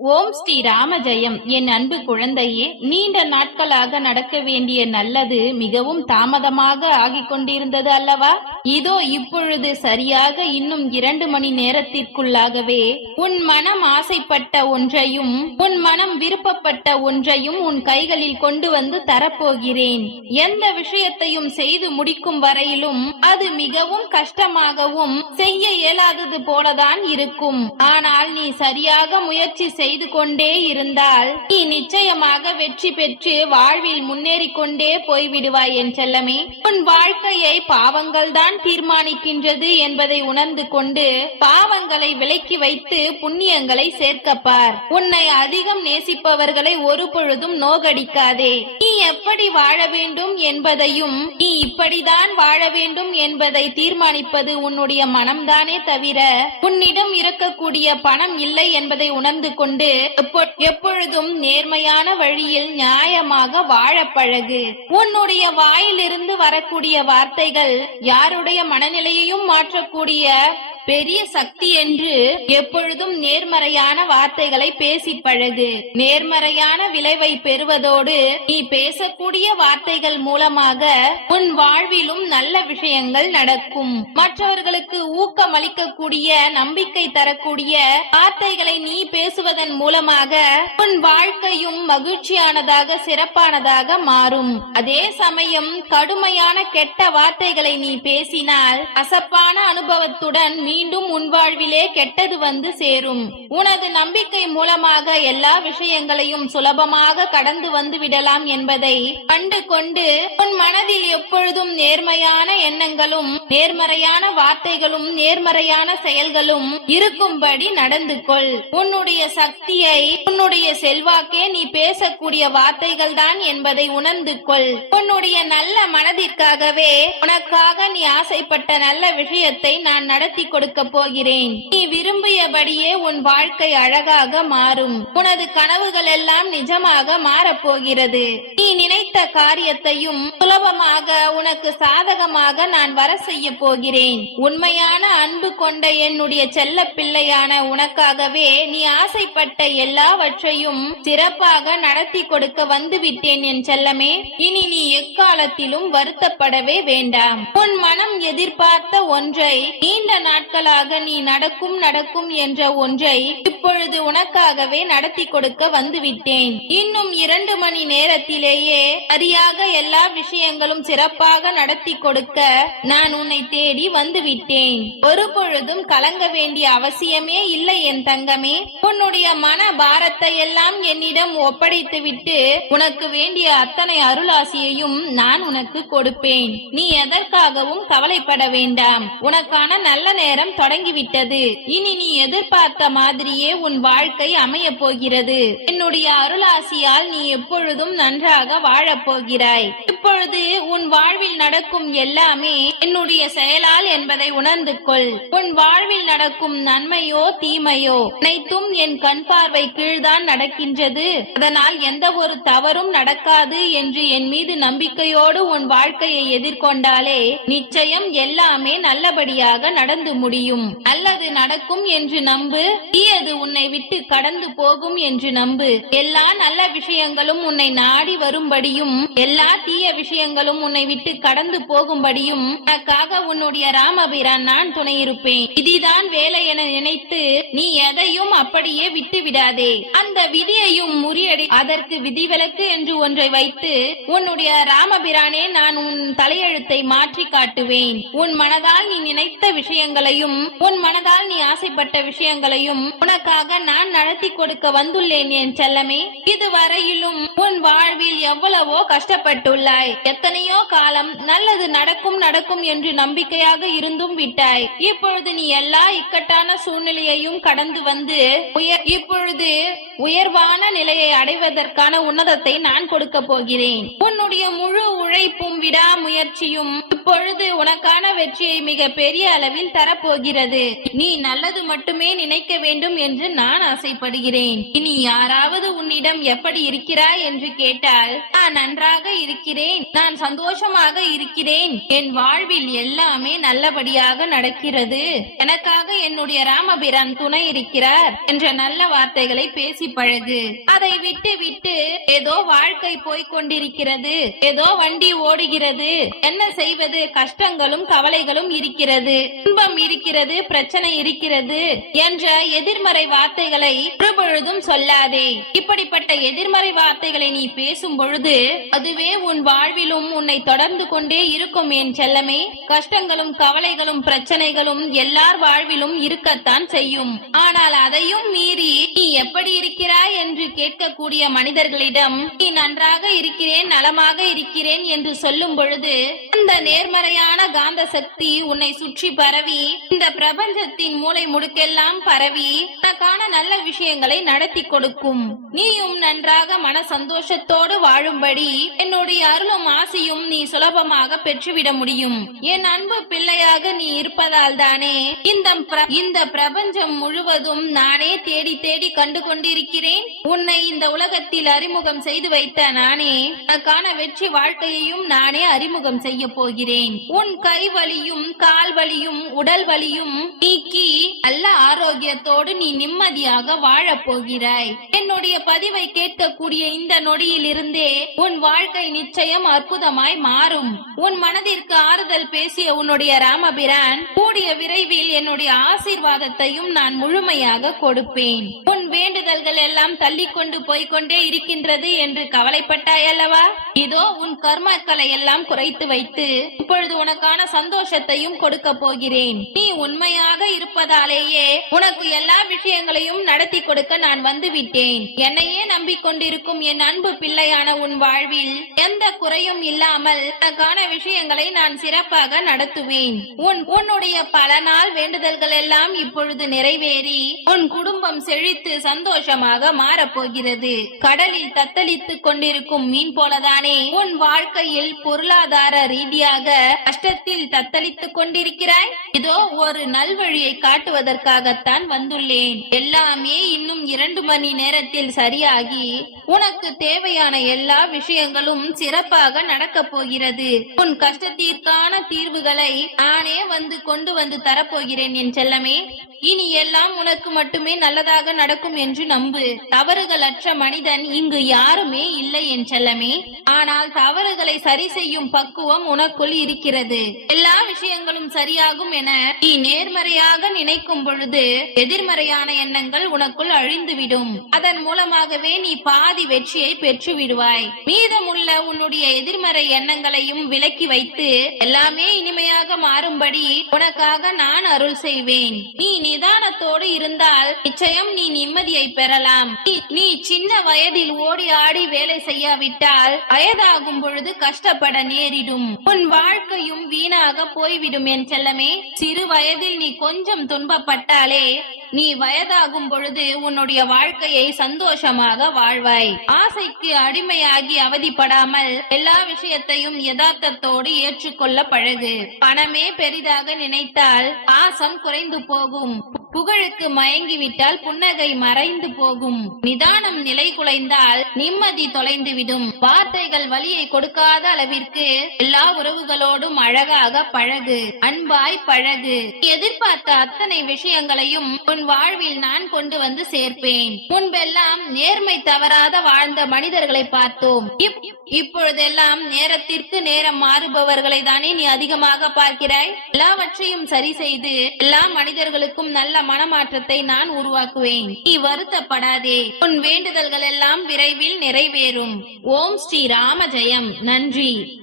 ஓம் ஸ்ரீ ராம ஜெயம் என் அன்பு குழந்தையே நீண்ட நாட்களாக நடக்க வேண்டிய நல்லது மிகவும் தாமதமாக ஆகிக் கொண்டிருந்தது அல்லவா? இதோ இப்பொழுது சரியாக இன்னும் இரண்டு மணி நேரத்திற்குள்ளாகவே உன் மனம் ஆசைப்பட்ட ஒன்றையும் உன் மனம் விருப்பப்பட்ட ஒன்றையும் உன் கைகளில் கொண்டு வந்து தரப்போகிறேன். எந்த விஷயத்தையும் செய்து முடிக்கும் வரையிலும் அது மிகவும் கஷ்டமாகவும் செய்ய இயலாதது போலதான் இருக்கும். ஆனால் நீ சரியாக முயற்சி செய்து கொண்டே இருந்தால் நீ நிச்சயமாக வெற்றி பெற்று வாழ்வில் முன்னேறி கொண்டே போய்விடுவாய் என் செல்லமே. உன் வாழ்க்கையை பாவங்கள் தான் தீர்மானிக்கின்றது என்பதை உணர்ந்து கொண்டு பாவங்களை விலக்கி வைத்து புண்ணியங்களை சேர்க்கப்பார். உன்னை அதிகம் நேசிப்பவர்களை ஒரு பொழுதும் நோகடிக்காதே. நீ எப்படி வாழ வேண்டும் என்பதையும் நீ இப்படிதான் வாழ வேண்டும் என்பதை தீர்மானிப்பது உன்னுடைய மனம்தானே தவிர உன்னிடம் இருக்கக்கூடிய பணம் இல்லை என்பதை உணர்ந்து கொண்டு கொண்டு எப்பொழுதும் நேர்மையான வழியில் நியாயமாக வாழ பழகு. உன்னுடைய வாயிலிருந்து வரக்கூடிய வார்த்தைகள் யாருடைய மனநிலையையும் மாற்றக்கூடிய பெரிய சக்தி என்று எப்பொழுதும் நேர்மறையான வார்த்தைகளை பேசி பழகு. நேர்மறையான விளைவை பெறுவதோடு நீ பேசக்கூடிய வார்த்தைகள் மூலமாக உன் வாழ்விலும் நல்ல விஷயங்கள் நடக்கும். மற்றவர்களுக்கு ஊக்கம் அளிக்கக்கூடிய நம்பிக்கை தரக்கூடிய வார்த்தைகளை நீ பேசுவதன் மூலமாக உன் வாழ்க்கையும் மகிழ்ச்சியானதாக சிறப்பானதாக மாறும். அதே சமயம் கடுமையான கெட்ட வார்த்தைகளை நீ பேசினால் அசப்பான அனுபவத்துடன் மீண்டும் உன் வாழ்விலே கெட்டது வந்து சேரும். உனது நம்பிக்கை மூலமாக எல்லா விஷயங்களையும் சுலபமாக கடந்து வந்து விடலாம் என்பதை கண்டு கொண்டு உன் மனதில் எப்பொழுதும் நேர்மையான எண்ணங்களும் நேர்மறையான வார்த்தைகளும் நேர்மறையான செயல்களும் இருக்கும்படி நடந்து கொள். உன்னுடைய சக்தியை உன்னுடைய செல்வாக்கே நீ பேசக்கூடிய வார்த்தைகள் தான் என்பதை உணர்ந்து கொள். உன்னுடைய நல்ல மனதிற்காகவே உனக்காக நீ ஆசைப்பட்ட நல்ல விஷயத்தை நான் நடத்தி கொடு கொடுக்க போகிறேன். நீ விரும்பியபடியே உன் வாழ்க்கை அழகாக மாறும். உனது கனவுகள் எல்லாம் நிஜமாக மாறப்போகிறது நீ நினைத்த காரியத்தையும் சுலபமாக உனக்கு சாதகமாக நான் வர செய்ய போகிறேன். உண்மையான அன்பு கொண்ட என்னுடைய செல்ல பிள்ளையான உனக்காகவே நீ ஆசைப்பட்ட எல்லாவற்றையும் சிறப்பாக நடத்தி கொடுக்க வந்துவிட்டேன் என் செல்லமே. இனி நீ எக்காலத்திலும் வருத்தப்படவே வேண்டாம். உன் மனம் எதிர்பார்த்த ஒன்றை நீண்ட நாட்களாக நீ நடக்கும் நடக்கும் என்ற ஒன்றை இப்பொழுது உனக்காகவே நடத்தி கொடுக்க வந்துவிட்டேன். இன்னும் இரண்டு மணி நேரத்திலேயே சரியாக எல்லா விஷயங்களும் சிறப்பாக நடத்தி கொடுக்க நான் உன்னை தேடி வந்துவிட்டேன். ஒரு பொழுதும் கலங்க வேண்டிய அவசியமே இல்லை என் தங்கமே. உன்னுடைய மன பாரத்தை எல்லாம் என்னிடம் ஒப்படைத்து விட்டு உனக்கு வேண்டிய அத்தனை அருளாசியையும் நான் உனக்கு கொடுப்பேன். நீ எதற்காகவும் கவலைப்பட வேண்டாம். உனக்கான நல்ல நேரம் தொடங்கிவிட்டது. இனி நீ எதிர்பார்த்த மாதிரியே உன் வாழ்க்கை அமைய போகிறது. என்னுடைய அருளாசியால் நீ எப்பொழுதும் நன்றாக வாழ போகிறாய். இப்பொழுது உன் வாழ்வில் நடக்கும் எல்லாமே என்னுடைய செயலால் என்பதை உணர்ந்து கொள். உன் வாழ்வில் நடக்கும் நன்மையோ தீமையோ அனைத்தும் என் கண் பார்வை கீழ்தான் நடக்கின்றது. அதனால் எந்த ஒரு தவறும் நடக்காது என்று என் மீது நம்பிக்கையோடு உன் வாழ்க்கையை எதிர்கொண்டாலே நிச்சயம் எல்லாமே நல்லபடியாக நடந்து முடியும். நல்லது நடக்கும் என்று நம்பு. தீயது உன்னை விட்டு கடந்து போகும் என்று நம்பு. எல்லா நல்ல விஷயங்களும் உன்னை நாடி வரும்படியும் போகும்படியும் எல்லா தீய விஷயங்களும் உன்னை விட்டு கடந்து போகும்படியும் உனக்காக உன்னுடைய ராமபிரான் நான் துணை இருப்பேன் விதிதான் வேலை என நினைத்து நீ எதையும் அப்படியே விட்டு விடாதே அந்த விதியையும் முறியடி அதற்கு விதிவிலக்கு என்று ஒன்றை வைத்து உன்னுடைய ராமபிரானே நான் உன் தலையெழுத்தை மாற்றி காட்டுவேன். உன் மனதால் நீ நினைத்த விஷயங்களையும் உன் மனதால் நீ ஆசைப்பட்ட விஷயங்களையும் உனக்காக நான் நடத்தி கொடுக்க வந்துள்ளேன் என் செல்லமே. இதுவரையிலும் எவ்வளவோ கஷ்டப்பட்டுள்ளாய். எத்தனையோ காலம் நல்லது நடக்கும் நடக்கும் என்று நம்பிக்கையாக இருந்தும் விட்டாய். இப்பொழுது நீ எல்லா இக்கட்டான சூழ்நிலையையும் கடந்து வந்து உயர் இப்பொழுது உயர்வான நிலையை அடைவதற்கான உன்னதத்தை நான் கொடுக்க போகிறேன். உன்னுடைய முழு உழைப்பும் விடாமுயற்சியும் இப்பொழுது உனக்கான வெற்றியை மிக பெரிய அளவில் தரப்போகிறது. நீ நல்லது மட்டுமே நினைக்க வேண்டும் என்று நான் ஆசைப்படுகிறேன். இனி யாராவது உன்னிடம் எப்படி இருக்கிறாய் என்று கேட்டால் நான் நன்றாக இருக்கிறேன். நான் சந்தோஷமாக இருக்கிறேன். என் வாழ்வில் எல்லாமே நல்லபடியாக நடக்கிறது. எனக்காக என்னுடைய ராமபிரான் துணை இருக்கிறார் என்ற நல்ல வார்த்தைகளை பேசி பழகு. அதை விட்டு விட்டு ஏதோ வாழ்க்கை போய்கொண்டிருக்கிறது ஏதோ வண்டி வண்டி ஓடுகிறது. என்ன செய்வது? கஷ்டங்களும் கவலைகளும் இருக்கிறது. துன்பம் இருக்கிறது பிரச்சனை இருக்கிறது என்ற எதிர்மறை வார்த்தைகளை ஒருபொழுதும் சொல்லாதே. இப்படிப்பட்ட எதிர்மறை வார்த்தைகளை நீ பேசும் பொழுது அதுவே உன் வாழ்விலும் உன்னை தொடர்ந்து கொண்டே இருக்கும் என் செல்லமே. கஷ்டங்களும் கவலைகளும் பிரச்சனைகளும் எல்லார் வாழ்விலும் இருக்கத்தான் செய்யும். ஆனால் அதையும் மீறி நீ எப்படி இருக்கிறாய் என்று கேட்கக்கூடிய மனிதர்களிடம் நீ நன்றாக இருக்கிறேன் நலமாக இருக்கிறேன் என்று சொல்லும் பொழுது அந்த நேர்மறையான காந்த சக்தி உன்னை சுற்றி பரவி இந்த பிரபஞ்சத்தின் மூளை முடுக்கெல்லாம் பரவி உனக்கான நல்ல விஷயங்களை நடத்தி கொடுக்கும். நீயும் நன்றாக மன சந்தோஷத்தோடு வாழும்படி என்னுடைய அருளும் ஆசையும் நீ சுலபமாக பெற்றுவிட முடியும். என் அன்பு பிள்ளையாக நீ இருப்பதால் தானே இந்த இந்த பிரபஞ்சம் முழுவதும் நானே தேடி தேடி கண்டு கொண்டிருக்கிறேன். உன்னை இந்த உலகத்தில் அறிமுகம் செய்து வைத்த நானே உனக்கான வெற்றி வாழ்க்கையை வாழ்க்கையையும் நானே அறிமுகம் செய்ய போகிறேன். உன் கை வலியும் கால் வலியும் உடல் வலியும் நீக்கி நல்ல ஆரோக்கியத்தோடு நீ நிம்மதியாக வாழப் போகிறாய். என்னுடைய பதிவை கேட்கக்கூடிய இந்த நொடியில் இருந்தே உன் வாழ்க்கை நிச்சயம் அற்புதமாய் மாறும். உன் மனதிற்கு ஆறுதல் பேசிய உன்னுடைய ராமபிரான் கூடிய விரைவில் என்னுடைய ஆசீர்வாதத்தையும் நான் முழுமையாக கொடுப்பேன். உன் வேண்டுதல்கள் எல்லாம் தள்ளி கொண்டு போய்க்கொண்டே இருக்கின்றது என்று கவலைப்பட்டாய் அல்லவா? இதோ உன் கர்ம கர்மக்களை எல்லாம் குறைத்து வைத்து இப்பொழுது உனக்கான சந்தோஷத்தையும் கொடுக்க போகிறேன். நீ உண்மையாக இருப்பதாலேயே உனக்கு எல்லா விஷயங்களையும் நடத்தி கொடுக்க நான் வந்து விட்டேன் என்னையே நம்பிக்கொண்டிருக்கும் என் அன்பு பிள்ளையான உன் வாழ்வில் எந்த குறையும் இல்லாமல் உனக்கான விஷயங்களை நான் சிறப்பாக நடத்துவேன். உன் உன்னுடைய பல நாள் வேண்டுதல்கள் எல்லாம் இப்பொழுது நிறைவேறி உன் குடும்பம் செழித்து சந்தோஷமாக மாறப்போகிறது கடலில் தத்தளித்துக் கொண்டிருக்கும் மீன் போலதானே உன் வாழ்க்கை வாழ்க்கையில் பொருளாதார ரீதியாக கஷ்டத்தில் தத்தளித்துக் கொண்டிருக்கிறாய்? இதோ ஒரு நல்வழியை காட்டுவதற்காகத்தான் வந்துள்ளேன். எல்லாமே இன்னும் இரண்டு மணி நேரத்தில் சரியாகி உனக்கு தேவையான எல்லா விஷயங்களும் சிறப்பாக நடக்க போகிறது. உன் கஷ்டத்திற்கான தீர்வுகளை நானே வந்து கொண்டு வந்து தரப்போகிறேன் என் செல்லமே. இனி எல்லாம் உனக்கு மட்டுமே நல்லதாக நடக்கும் என்று நம்பு. தவறுகள் அற்ற மனிதன் இங்கு யாருமே இல்லை என் செல்லமே. ஆனால் தவறுகள் சரி செய்யும் பக்குவம் உனக்குள் இருக்கிறது. எல்லா விஷயங்களும் சரியாகும் என நீ நேர்மறையாக நினைக்கும் பொழுது எதிர்மறையான எண்ணங்கள் உனக்குள் அழிந்துவிடும். அதன் மூலமாகவே நீ பாதி வெற்றியை பெற்று விடுவாய் மீதமுள்ள உன்னுடைய எதிர்மறை எண்ணங்களையும் விலக்கி வைத்து எல்லாமே இனிமையாக மாறும்படி உனக்காக நான் அருள் செய்வேன். நீ நிதானத்தோடு இருந்தால் நிச்சயம் நீ நிம்மதியை பெறலாம். நீ சின்ன வயதில் ஓடி ஆடி வேலை செய்யாவிட்டால் வயதாகும் பொழுது கஷ்டப்பட நேரிடும். உன் வாழ்க்கையும் வீணாக போய்விடும் என் செல்லமே. சிறு வயதில் நீ கொஞ்சம் துன்பப்பட்டாலே நீ வயதாகும் பொழுது உன்னுடைய வாழ்க்கையை சந்தோஷமாக வாழ்வாய். ஆசைக்கு அடிமையாகி அவதிப்படாமல் எல்லா விஷயத்தையும் யதார்த்தத்தோடு ஏற்றுக்கொள்ள பழகு. பணமே பெரிதாக நினைத்தால் பாசம் குறைந்து போகும். புகழுக்கு மயங்கிவிட்டால் புன்னகை மறைந்து போகும். நிதானம் நிலை குலைந்தால் நிம்மதி தொலைந்துவிடும். வார்த்தைகள் வலியை கொடுக்காத அளவிற்கு எல்லா உறவுகளோடும் அழகாக பழகு. அன்பாய் பழகு. எதிர்பார்த்த அத்தனை விஷயங்களையும் உன் வாழ்வில் நான் கொண்டு வந்து சேர்ப்பேன். முன்பெல்லாம் நேர்மை தவறாத வாழ்ந்த மனிதர்களை பார்த்தோம். இப்- இப்பொழுதெல்லாம் நேரத்திற்கு நேரம் மாறுபவர்களை தானே நீ அதிகமாக பார்க்கிறாய்? எல்லாவற்றையும் சரி செய்து எல்லா மனிதர்களுக்கும் நல்ல மனமாற்றத்தை நான் உருவாக்குவேன். நீ வருத்தப்படாதே. உன் வேண்டுதல்கள் எல்லாம் விரைவில் நிறைவேறும். ஓம் ஸ்ரீ ராம ஜெயம். நன்றி.